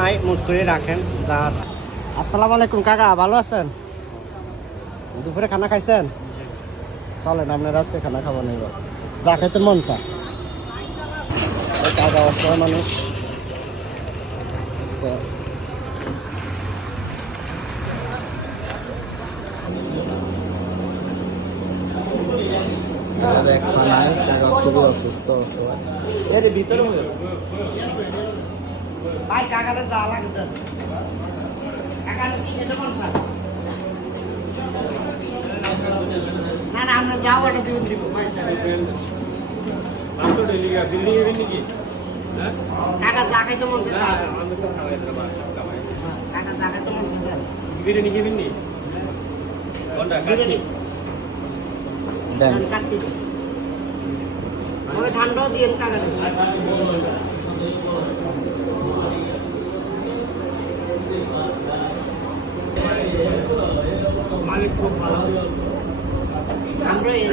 নাই মুখ করে রাখেন যা আছে। আসসালামু আলাইকুম কাকা, ভালো আছেন? দুপুরে খানা খাইছেন? চলেন আপনার আজকে খানা খাবো নেব, যা খাইতে মন চা। কাকা অসহায় মানুষ, অসুস্থ ভাই কাকাটা যা লাগে দেন। কাকা কি খেতে মন চা? না না আমরা যাও এটা দিবেন দিব কাকা যা খাইতে মন চা। কাকা যা খাইতে মন চা দেন। বিরিয়ানি খাবেন নি? বিরিয়ানি দেন কাচ্চি ওই ঠান্ডাও দিয়েন কাকা। মালিক খুব ভালো। আমরা এই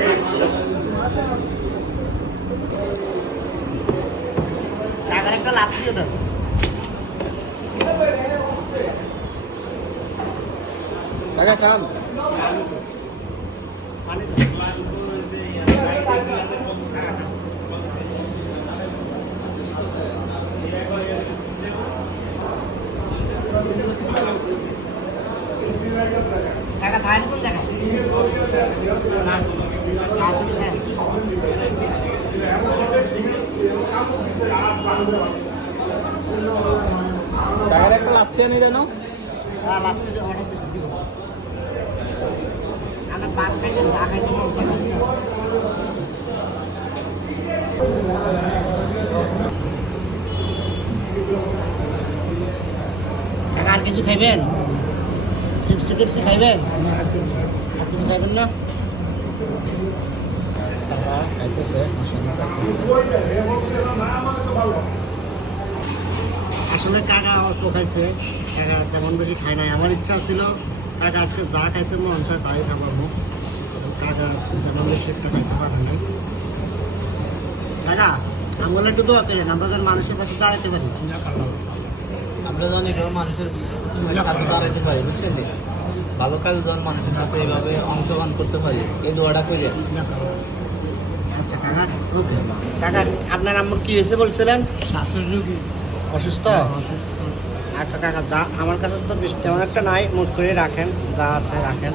কাকার একটা লাচ্ছিও দেন। কাকা খান। মানে কাকা থাকেন কোন জায়গায়? কাকার একটা লাচ্ছি এনে দেন। লাচ্ছি অর্ডার দিতে দিব। আমার বাদ খাইতে যা খাইতে মন চায়। কাকা আর কিছু খাইবেন? টিপসি টিপসি খাইবেন? আর কিছু খাইবেন না? কাকা খাইতেছে, আসলে কাকা অল্প খাইছে, কাকা তেমন বেশি খায় নাই। আমার ইচ্ছা ছিল কাকা আজকে যা খাইতে মন চায় তাই খাবো, কাকা তেমন বেশি একটা খাইতে পারে নাই। কাকা আঙ্গুল একটু দোয়া করেন, আমরা যেন মানুষের পাশে দাঁড়াতে পারি। আমরা যেন এভাবে মানুষের সাথে দাঁড়াতে পারি, বুঝছেন? ভালো কাজ যেন মানুষের সাথে এইভাবে অংশগ্রহণ করতে পারি, এই দোয়াটা করে। আচ্ছা কাকা, ওকে কাকা আপনার আম্মুর কি হয়েছে বলছিলেন? শ্বাসের রোগী, অসুস্থ। আচ্ছা কাকা যা আমার কাছে তো বেশ তেমন একটা নাই, মুখ করে রাখেন, যা আছে রাখেন।